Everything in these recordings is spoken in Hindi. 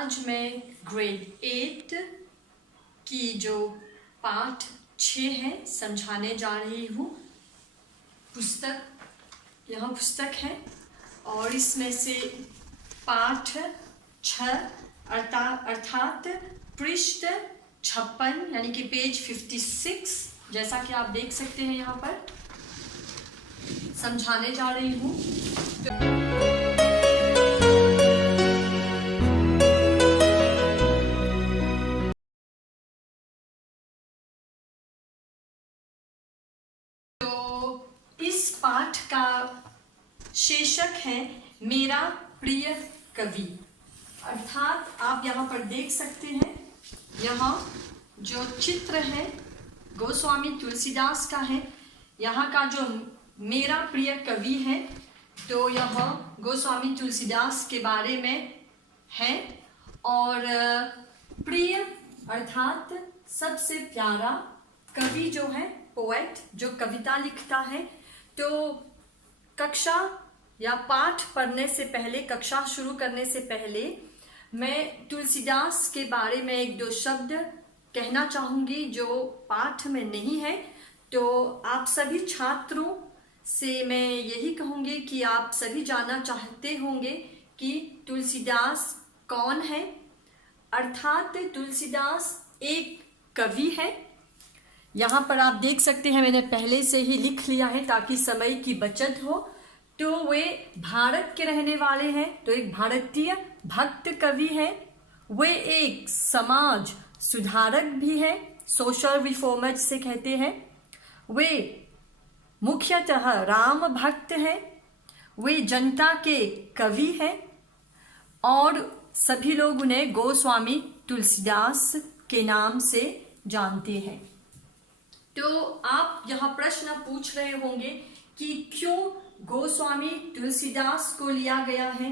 आज मैं ग्रेड 8 की जो पाठ 6 है समझाने जा रही हूँ। यह पुस्तक है और इसमें से पाठ 6 अर्थात पृष्ठ 56 यानी कि पेज 56, जैसा कि आप देख सकते हैं यहाँ पर समझाने जा रही हूँ। तो इस पाठ का शीर्षक है मेरा प्रिय कवि। अर्थात आप यहाँ पर देख सकते हैं, यहाँ जो चित्र है गोस्वामी तुलसीदास का है। यहाँ का जो मेरा प्रिय कवि है तो यह गोस्वामी तुलसीदास के बारे में है। और प्रिय अर्थात सबसे प्यारा, कवि जो है पोएट जो कविता लिखता है। तो कक्षा या पाठ पढ़ने से पहले, कक्षा शुरू करने से पहले मैं तुलसीदास के बारे में एक दो शब्द कहना चाहूँगी जो पाठ में नहीं है। तो आप सभी छात्रों से मैं यही कहूँगी कि आप सभी जानना चाहते होंगे कि तुलसीदास कौन है। अर्थात तुलसीदास एक कवि है। यहाँ पर आप देख सकते हैं, मैंने पहले से ही लिख लिया है ताकि समय की बचत हो। तो वे भारत के रहने वाले हैं, तो एक भारतीय भक्त कवि है। वे एक समाज सुधारक भी है, सोशल रिफॉर्मर से कहते हैं। वे मुख्यतः राम भक्त हैं। वे जनता के कवि हैं और सभी लोग उन्हें गोस्वामी तुलसीदास के नाम से जानते हैं। तो आप यहाँ प्रश्न पूछ रहे होंगे कि क्यों गोस्वामी तुलसीदास को लिया गया है।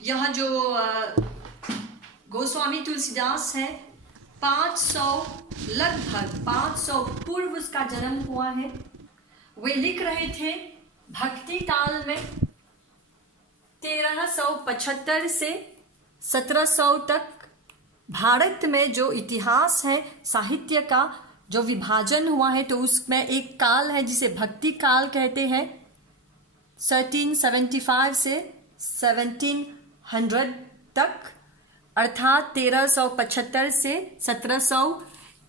यह जो गोस्वामी तुलसीदास है लगभग 500 पूर्व उसका जन्म हुआ है। वे लिख रहे थे भक्ति काल में 1375 से 1700 तक। भारत में जो इतिहास है, साहित्य का जो विभाजन हुआ है, तो उसमें एक काल है जिसे भक्ति काल कहते हैं, 1375 से 1700 तक, अर्थात 1375 से 1700।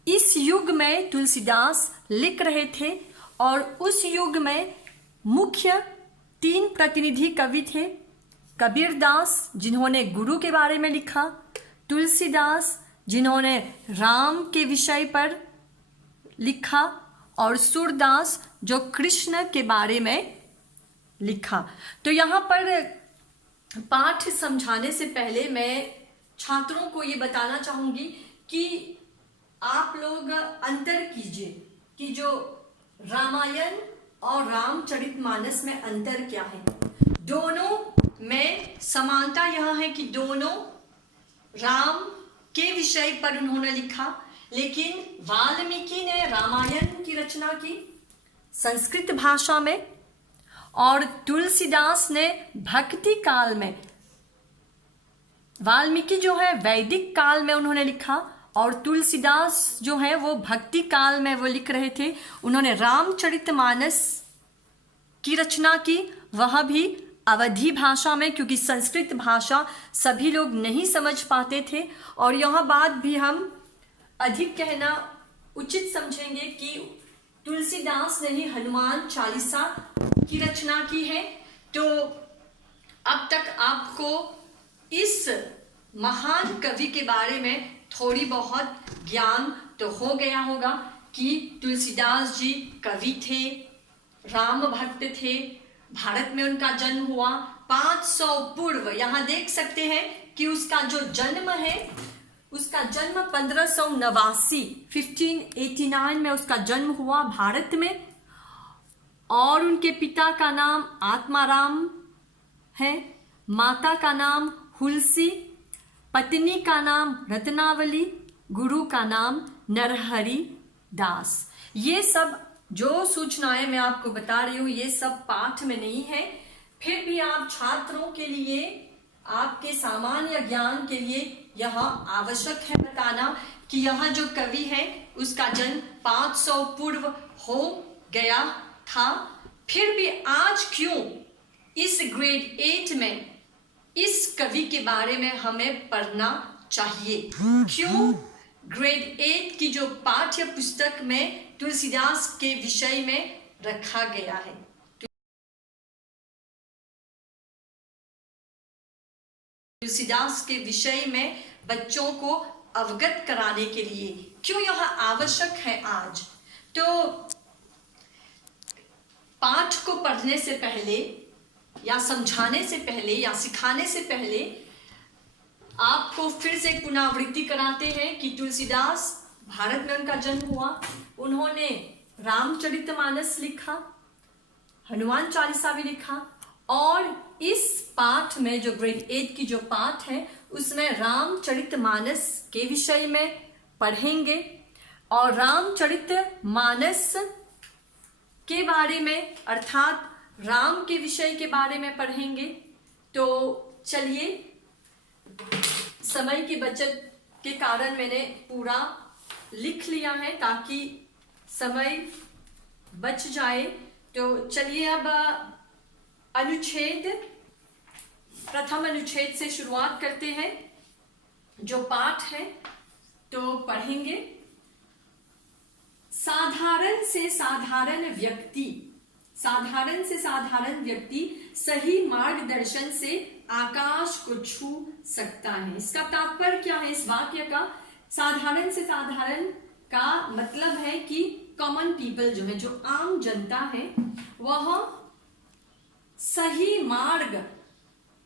इस युग में तुलसीदास लिख रहे थे और उस युग में मुख्य 3 प्रतिनिधि कवि थे। कबीरदास जिन्होंने गुरु के बारे में लिखा, तुलसीदास जिन्होंने राम के विषय पर लिखा, और सूरदास जो कृष्ण के बारे में लिखा। तो यहाँ पर पाठ समझाने से पहले मैं छात्रों को ये बताना चाहूंगी कि आप लोग अंतर कीजिए कि जो रामायण और रामचरितमानस में अंतर क्या है। दोनों में समानता यह है कि दोनों राम के विषय पर उन्होंने लिखा, लेकिन वाल्मीकि ने रामायण की रचना की संस्कृत भाषा में और तुलसीदास ने भक्ति काल में। वाल्मीकि जो है वैदिक काल में उन्होंने लिखा और तुलसीदास जो है वो भक्ति काल में वो लिख रहे थे। उन्होंने रामचरितमानस की रचना की, वह भी अवधी भाषा में, क्योंकि संस्कृत भाषा सभी लोग नहीं समझ पाते थे। और यह बात भी हम अधिक कहना उचित समझेंगे कि तुलसीदास ने ही हनुमान चालीसा की रचना की है। तो अब तक आपको इस महान कवि के बारे में थोड़ी बहुत ज्ञान तो हो गया होगा कि तुलसीदास जी कवि थे, राम भक्त थे। भारत में उनका जन्म हुआ 500 पूर्व। यहाँ देख सकते हैं कि उसका जो जन्म है, उसका जन्म 1589 में उसका जन्म हुआ भारत में। और उनके पिता का नाम आत्माराम है, माता का नाम हुलसी, पत्नी का नाम रत्नावली, गुरु का नाम नरहरि दास। ये सब जो सूचनाएं मैं आपको बता रही हूँ ये सब पाठ में नहीं है। फिर भी आप छात्रों के लिए आपके सामान्य ज्ञान के लिए यह आवश्यक है बताना कि यह जो कवि है उसका जन्म 500 पूर्व हो गया था। फिर भी आज क्यों इस ग्रेड 8 में इस कवि के बारे में हमें पढ़ना चाहिए? क्यों ग्रेड 8 की जो पाठ्य पुस्तक में तुलसीदास के विषय में रखा गया है? तुलसीदास के विषय में बच्चों को अवगत कराने के लिए क्यों यह आवश्यक है आज? तो पाठ को पढ़ने से पहले या समझाने से पहले या सिखाने से पहले आपको फिर से पुनरावृत्ति कराते हैं कि तुलसीदास भारत में उनका जन्म हुआ, उन्होंने रामचरितमानस लिखा, हनुमान चालीसा भी लिखा, और इस पाठ में जो ग्रेड 8 की जो पाठ है उसमें रामचरितमानस के विषय में पढ़ेंगे और रामचरितमानस के बारे में अर्थात राम के विषय के बारे में पढ़ेंगे। तो चलिए, समय की बचत के कारण मैंने पूरा लिख लिया है ताकि समय बच जाए। तो चलिए अब अनुच्छेद, प्रथम अनुच्छेद से शुरुआत करते हैं। जो पाठ है तो पढ़ेंगे। साधारण से साधारण व्यक्ति, साधारण से साधारण व्यक्ति सही मार्गदर्शन से आकाश को छू सकता है। इसका तात्पर्य क्या है इस वाक्य का? साधारण से साधारण का मतलब है कि कॉमन पीपल जो है, जो आम जनता है, वह सही मार्ग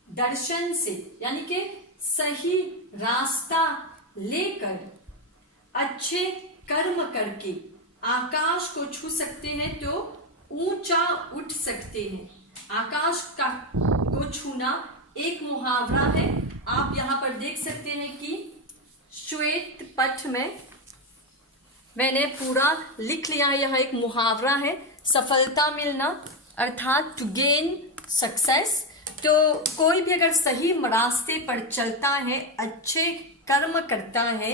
दर्शन से यानी कि सही रास्ता लेकर अच्छे कर्म करके आकाश को छू सकते हैं, तो ऊंचा उठ सकते हैं। आकाश को छूना एक मुहावरा है। आप यहां पर देख सकते हैं कि श्वेत पट में मैंने पूरा लिख लिया है। यह एक मुहावरा है, सफलता मिलना अर्थात टू गेन सक्सेस। तो कोई भी अगर सही रास्ते पर चलता है, अच्छे कर्म करता है,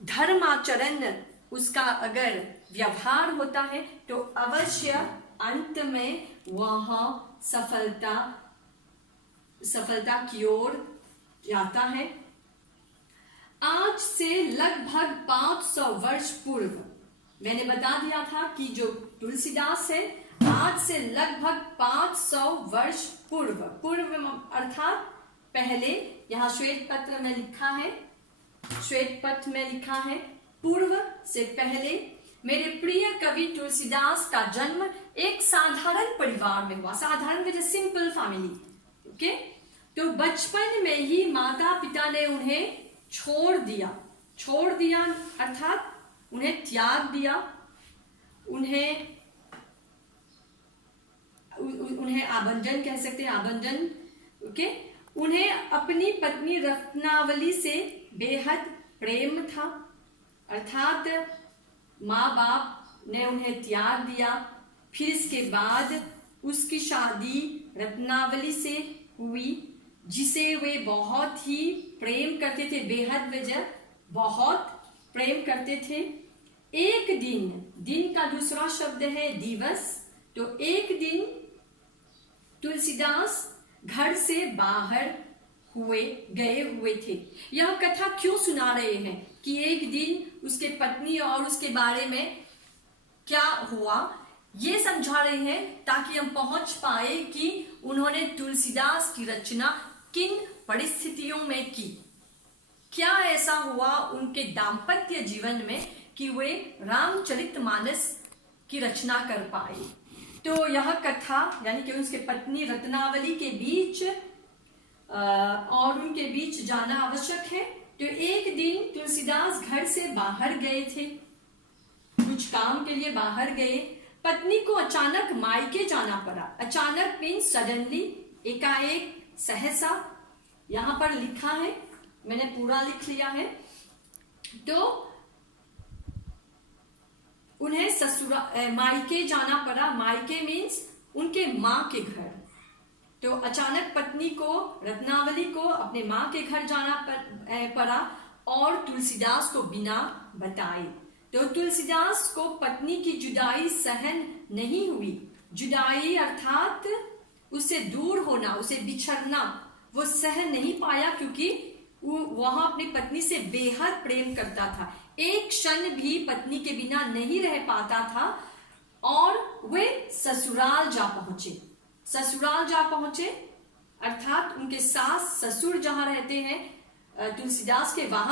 धर्माचरण उसका अगर व्यवहार होता है, तो अवश्य अंत में वह सफलता की ओर जाता है। आज से लगभग 500 वर्ष पूर्व मैंने बता दिया था कि जो तुलसीदास है, आज से लगभग 500 वर्ष पूर्व अर्थात पहले, यहाँ श्वेत पत्र में लिखा है, श्वेत पत्र में लिखा है पूर्व से पहले, मेरे प्रिय कवि तुलसीदास का जन्म एक साधारण परिवार में हुआ। साधारण में सिंपल फैमिली, ओके। तो बचपन में ही माता पिता ने उन्हें छोड़ दिया अर्थात उन्हें त्याग दिया, उन्हें आबंजन कह सकते हैं, आबंजन, ओके। उन्हें अपनी पत्नी रत्नावली से बेहद प्रेम था, अर्थात माँ बाप ने उन्हें त्याग दिया। फिर इसके बाद उसकी शादी रत्नावली से हुई, जिसे वे बहुत ही प्रेम करते थे, बेहद वजह बहुत प्रेम करते थे। एक दिन का दूसरा शब्द है दिवस। तो एक दिन तुलसीदास घर से बाहर गए हुए थे। यह कथा क्यों सुना रहे हैं कि एक दिन उसके पत्नी और उसके बारे में क्या हुआ, ये समझा रहे हैं ताकि हम पहुंच पाए कि उन्होंने तुलसीदास की रचना किन परिस्थितियों में की, क्या ऐसा हुआ उनके दाम्पत्य जीवन में कि वे रामचरितमानस की रचना कर पाए। तो यह कथा यानी कि उसके पत्नी रत्नावली के बीच और उनके बीच जाना आवश्यक है। तो एक दिन तुलसीदास घर से बाहर गए थे, कुछ काम के लिए बाहर गए। पत्नी को अचानक मायके जाना पड़ा। अचानक मीन्स सडनली, एकाएक, सहसा। यहां पर लिखा है, मैंने पूरा लिख लिया है। तो उन्हें मायके जाना पड़ा। मायके मीन्स उनके माँ के घर। तो अचानक पत्नी को, रत्नावली को अपने माँ के घर जाना पड़ा और तुलसीदास को बिना बताए। तो तुलसीदास को पत्नी की जुदाई सहन नहीं हुई। जुदाई अर्थात उससे दूर होना, उसे बिछड़ना, वो सहन नहीं पाया, क्योंकि वहां अपनी पत्नी से बेहद प्रेम करता था। एक क्षण भी पत्नी के बिना नहीं रह पाता था और वे ससुराल जा पहुंचे। ससुराल जा पहुंचे अर्थात उनके सास ससुर जहां रहते हैं तुलसीदास के, वहां